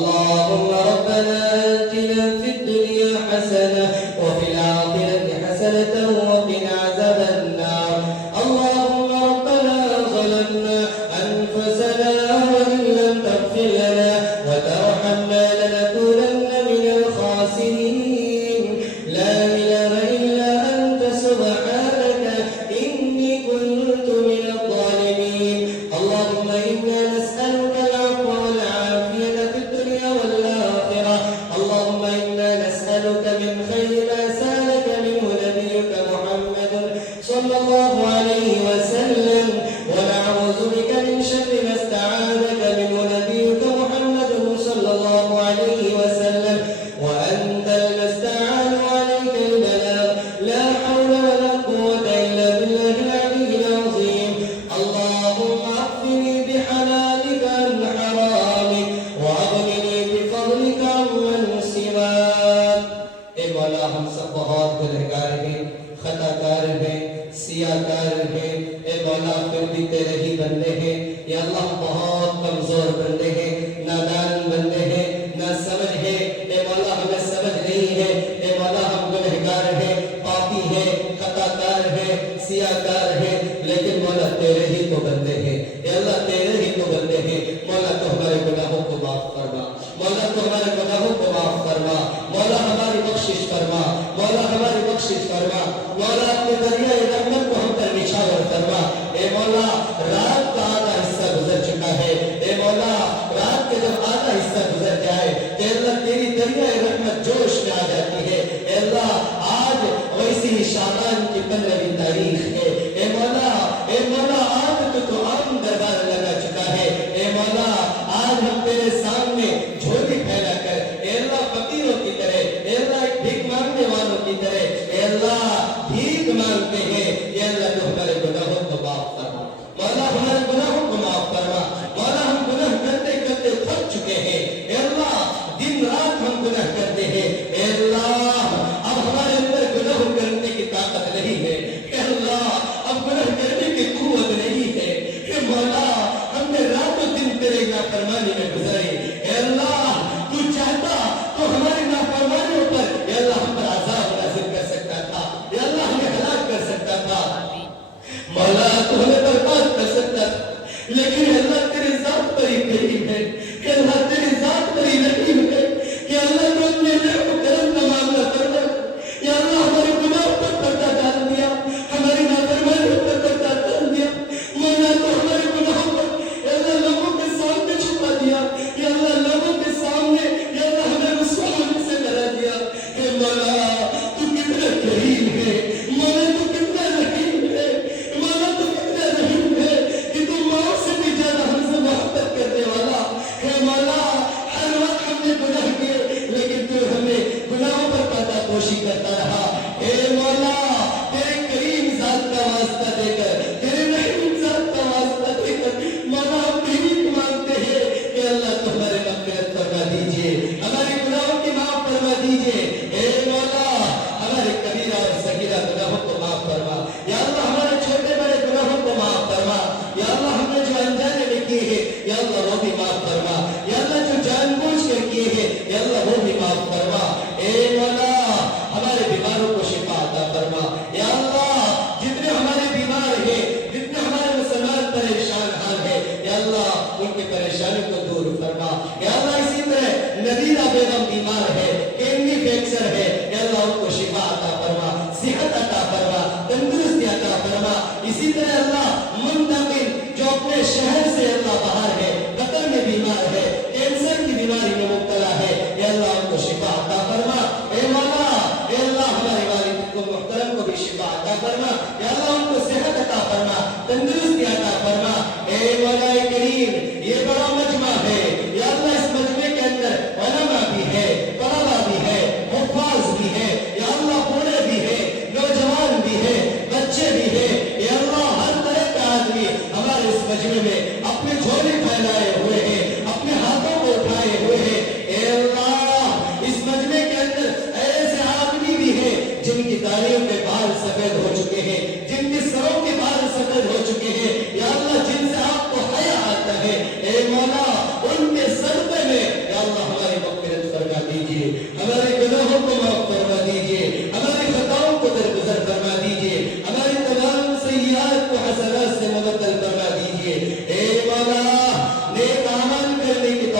اللهم ربنا آتنا في الدنيا حسنة وفي الآخرة حسنة وقنا عذاب النار. اللهم ربنا ظلمنا أنفسنا وإن لم تغفر لنا وترحمنا لنكونن من الخاسرين. لا إله إلا أنت سبحانك إني كنت من الظالمين. اللهم إنا نسألك العفو والعافية في الدنيا والآخرة. اللهم إنا نسألك من خير ما سألك منه نبيك محمد صلى الله عليه وسلم، ونعوذ بك من شر ما استعاذك منه نبيك محمد صلى الله عليه وسلم، وأنت المستعان وعليك البلاغ. لا حول ولا قوة إلا بالله العلي العظيم. اللهم اكفني بحلالك عن حرامك واغنني بفضلك عمن سواك. اے مولا ہم سب بہت گنہگار ہیں، خطا کار ہیں، سیاہ کار ہیں. اے مولا پھر بھی تیرے ہی بندے ہیں. یا اللہ بہت کمزور بندے ہیں، نادان بندے ہیں، نہ سمجھ ہے. اے مولا ہمیں سمجھ نہیں ہے. اے مولا ہم گنہگار ہیں، پاپی ہیں، خطا کار ہیں، سیاہ کار ہیں، لیکن مولا تیرے ہی تو بندے ہیں. اے اللہ تیرے ہی تو بندے ہیں. مولا تو ہمارے گناہوں کو معاف فرما. مولا تو ہمارے گناہوں کو معاف فرما. مولا ہماری بخشش فرما. مولا ہماری بخشش فرما. مولا اپنے دریائے رحمت کو ہم پر نچھاور فرما. اے مولا رات کا آدھا حصہ گزر چکا ہے. اے مولا رات کے جب آدھا حصہ گزر جائے اے اللہ تیری دریائے رحمت جوش میں آ جاتی ہے. اے اللہ آج ویسی ہی شعبان کی 15ویں تاریخ ہے. اے مولا آج تو عام دربار لگا چکا ہے. اے مولا آج ہم تیرے سامنے جھولی پھیلا کر اے اللہ فقیروں کی طرح، اے اللہ ایک بھیک مانگنے والوں کی طرح اے اللہ بھیک مانگتے ہیں. اے اللہ تو ہمارے گناہوں کو معاف فرما. مولا ہمارے گناہوں کو معاف فرما. مولا ہم گناہ کرتے کرتے تھک چکے ہیں. اے اللہ دن رات ہم گناہ کرتے ہیں. اے اللہ اب ہمارے اندر گناہ کرنے کی طاقت نہیں ہے. اے اللہ اب گناہ کرنے کی قوت نہیں ہے. اے مولا ہم نے رات و دن تیرے نافرمانی میں گزاری. اے اللہ تو چاہتا تو ہماری نافرمانیوں پر اے اللہ ہم پر عذاب نازل کر سکتا تھا. اے اللہ ہمیں ہلاک کر سکتا تھا. مولا تو ہمیں برباد کر سکتا تھا، لیکن اے اللہ تیری ذات پر ہی کریم ہے. اے اللہ تیری ذات پر ہی رحیم ہے. کہ اللہ تو اپنے رحم و کرم کا معاملہ فرما. یا اللہ ہمارے گناہوں پر پردہ ڈال دیا، ہماری نافرمانیوں پر پردہ ڈال دیا. مولا تو ہمارے گناہوں پر اے اللہ لوگوں کے سامنے چھپا دیا. یا اللہ لوگوں کے سامنے یا اللہ ہمیں رسوا ہونے سے ڈرا دیا. اے مولا تو کتنا کریم ہے. مولا تو کتنا رحیم ہے. مولا تو کتنا رحیم ہے کہ تو ماں سے بھی زیادہ ہم سے محبت کرنے والا. اے مولا ہر وقت ہم نے گناہ کیے لیکن تو ہمیں گناہوں پر پردہ پوشی کرتا رہا. اے مولا تیرے کریم ذات کا واسطہ دے کر، تیرے رحیم ذات کا واسطہ دے کر مولا ہم بھیک مانگتے ہیں کہ اللہ تو ہمارے مغفرت فرما دیجئے، ہمارے گناہوں کی معاف فرما دیجئے. اے مولا ہمارے کبیرہ اور صغیرہ گناہوں کو معاف فرما. یا اللہ ہمارے چھوٹے بڑے گناہوں کو معاف فرما. یا اللہ ہم نے جو انجانے میں کیے ہیں یا اللہ وہ بھی معاف فرما. یا اللہ جو جان بوجھ کر کیے ہیں یا اللہ وہ بھی معاف فرما. اے مولا ہمارے بیماروں کو شفا عطا فرما. یا اللہ جتنے ہمارے بیمار ہیں، جتنے ہمارے مسلمان پریشان حال ہیں یا اللہ ان کی پریشانی کو دور فرما. یا اللہ اسی طرح نذیرہ بیگم بیمار ہے، کینی فریکچر ہے، یا اللہ ان کو شفا عطا فرما، صحت عطا فرما، تندرستی عطا فرما. اسی طرح اللہ منتقل جو اپنے شہر سے اللہ باہر ہے، قطر میں بیمار ہے، کینسر کی بیماری میں مبتلا ہے، یا اللہ ان کو شفا عطا فرما.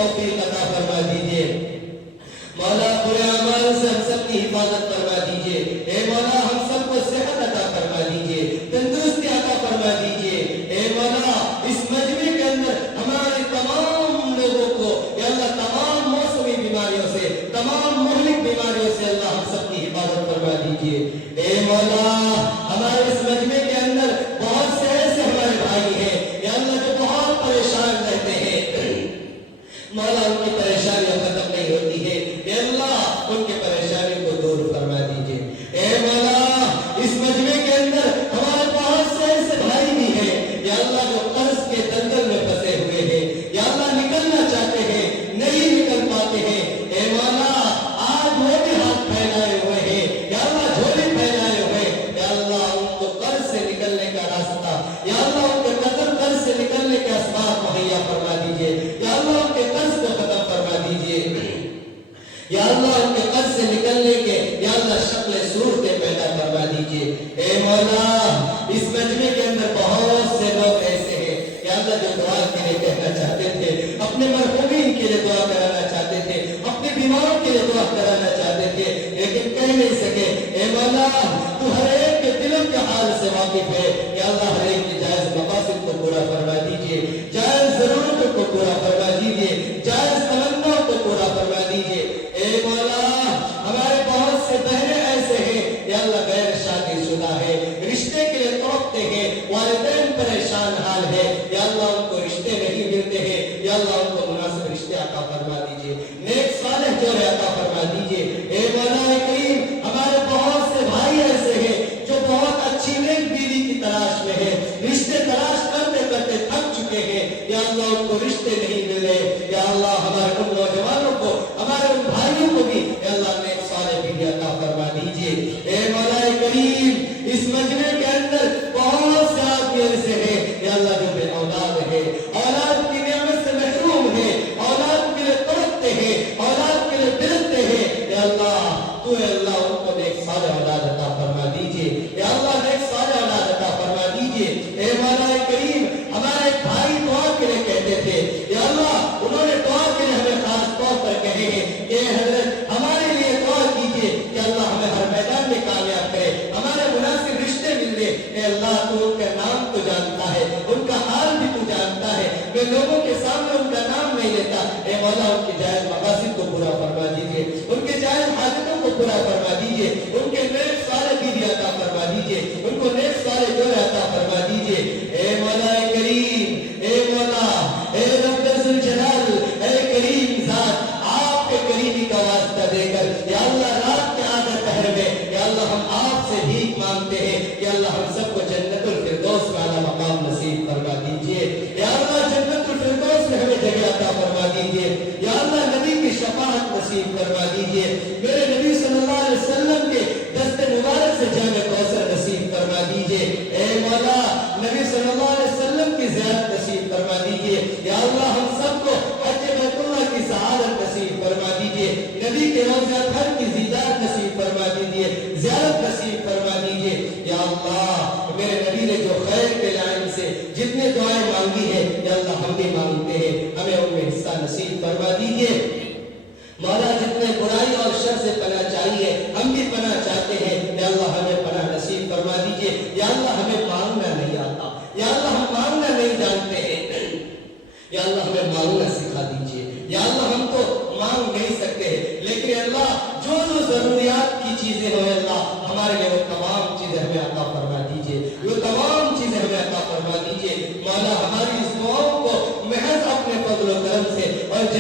तौफीक अता फरमा दीजिए। मौला बुरे अमाल से हम सब की हिफाजत फरमा दीजिए। ए मौला हम सबको सेहत अता फरमा दीजिए, तंदुरुस्ती अता फरमा दीजिए। ए मौला इस मजमे के अंदर हमारे तमाम लोगों को या अल्लाह तमाम मौसमी बीमारियों से, तमाम मुहलिक बीमारियों से अल्लाह हम सब की हिफाजत फरमा दीजिए। ए मौला हमारे इस मजमे के अंदर बहुत से ऐसे हमारे भाई हैं या अल्लाह जो बहुत परेशान रहते हैं, मौला उनकी परेशानियां खत्म नहीं होती है, ए अल्लाह उनके परेशानियों को दूर फरमा दीजिए। ए मौला इस मजमे के अंदर हमारे बहुत से ऐसे भाई भी हैं या अल्लाह जो कर्ज के दलदल में फंसे हुए हैं या अल्लाह निकलना चाहते हैं, नहीं निकल पाते हैं। ए मौला आज वो भी हाथ फैलाए हुए हैं या अल्लाह झोली फैलाए हुए, या अल्लाह उनको कर्ज से निकलने का रास्ता, या अल्लाह उनके कर्ज से निकलने के असबाब मुहैया फरमा दीजिए। या अल्लाह उनके कर्ज को खत्म फरमा दीजिए। या अल्लाह उनके कर्ज से निकलने के या अल्लाह शक्ल सूरतें पैदा फरमा दीजिए। ए मौला इस मजमे के अंदर बहुत से लोग ऐसे हैं या अल्लाह जो दुआ के लिए कहना चाहते थे, अपने मरहूमीन के लिए दुआ कराना चाहते थे, अपने बीमारों के लिए दुआ कराना चाहते थे, लेकिन कह नहीं सके। ए मौला तू हर एक के दिलों के हाल से वाकिफ है। या अल्लाह हर एक की जायज मकासद को पूरा फरमा दीजिए, जायज जरूरतों को पूरा फरमा दीजिए, जायज तमन्नाओं को पूरा फरमा दीजिए। ए मौला हमारे बहुत से बहने ऐसे हैं या अल्लाह गैर शादीशुदा है, रिश्ते के लिए तड़पते हैं, वालिदैन परेशान हाल है, या अल्लाह उनको रिश्ते नहीं मिलते हैं, या अल्लाह उनको मुनासिब रिश्ते अता फरमा दीजिए, नेक सालेह जोड़े अता फरमा दीजिए। ए मौला करीम हमारे बहुत से भाई ऐसे हैं जो बहुत अच्छी नेक बीवी की तलाश में है, रिश्ते तलाश करते करते थक चुके हैं, या अल्लाह उनको रिश्ते नहीं मिले। या अल्लाह हमारे उन नौजवानों को, हमारे उन भाइयों को भी या अल्लाह नेक सालेह बीवी अता फरमा दीजिए। ए मौला करीम इस मजमे के अंदर बहुत से आदमी ऐसे हैं या अल्लाह जो बे औलाद है, औलाद की नेमत से महरूम है, औलाद के लिए तड़पते हैं, औलाद के लिए बिलखते हैं। या अल्लाह तू अल्लाह उनको नेक सालेह औलाद अता फरमा दीजिए। या अल्लाह नेक सालेह औलाद अता फरमा दीजिए। ए मौला करीम हमारे भाई दुआ के लिए कहते थे, या अल्लाह उन्होंने दुआ के लिए हमें खास तौर पर कहे हैं कि हजरत हमारे लिए दुआ कीजिए कि अल्लाह हमें हर मैदान में कामयाब करे, हमारे मुनासिब रिश्ते मिल दे। ए अल्लाह तू उनका नाम तो जानता है, उनका हाल भी तू जानता है, मैं लोगों के सामने उनका नाम नहीं लेता। ए मौला उनके जायज मकासद को पूरा फरमा दीजिए, उनके जायज हाजतों को पूरा फरमा दीजिए, उनके नेक सारे बीवी अता फरमा दीजिए, उनको नेक सारे जोड़े अता फरमा दीजिए। ए मौला करीम, ए मौला, ए रब्बे जुल जलाल, ए करीम ज़ात आपके करीमी का वास्ता देकर या अल्लाह रात के आधे पहर में या अल्लाह हम आपसे भीख मांगते हैं कि अल्लाह हम सबको जन्नतुल फिरदौस वाला मकाम नसीब फरमा दीजिए। या अल्लाह जन्नतुल फिरदौस में हमें जगह अता फरमा दीजिए। या अल्लाह नबी की शफाअत नसीब फरमा दीजिए, मेरे नबी सल्लल्लाहु अलैहि वसल्लम के दस्ते मुबारक से जाने कौसर नसीब फरमा दीजिए। ए मौला नबी सल्लल्लाहु अलैहि वसल्लम की ज़ियारत नसीब फरमा दीजिए। या अल्लाह हम सबको हज बैतुल्लाह की सआदत नसीब फरमा दीजिए, नबी के रोज़ा अतहर की ज़ियारत नसीब फरमा दीजिए, ज़ियारत नसीब फरमा दीजिए। या अल्लाह मेरे नबी ने जो खैर के लाइन से जितने दुआएं मांगी है या अल्लाह हम भी मांगते हैं, हमें उनमें हिस्सा नसीब फरमा दीजिए। मौला जितने बुराई और शर से पनाह चाहिए हम भी पनाह चाहते हैं, या अल्लाह हमें पनाह नसीब फरमा दीजिए। या अल्लाह हमें मांगना नहीं आता, या अल्लाह हम मांगना नहीं जानते हैं, या अल्लाह हमें मांगना सिखा दीजिए। या अल्लाह हम तो मांग नहीं सकते हैं, लेकिन अल्लाह जो जो जरूरियात की चीजें हो अल्लाह हमारे लिए वो तमाम चीजें हमें अता फरमा दीजिए, वो तमाम चीजें हमें अता फरमा दीजिए। मौला हमारी इस दुआओं को महज अपने फजल व करम से और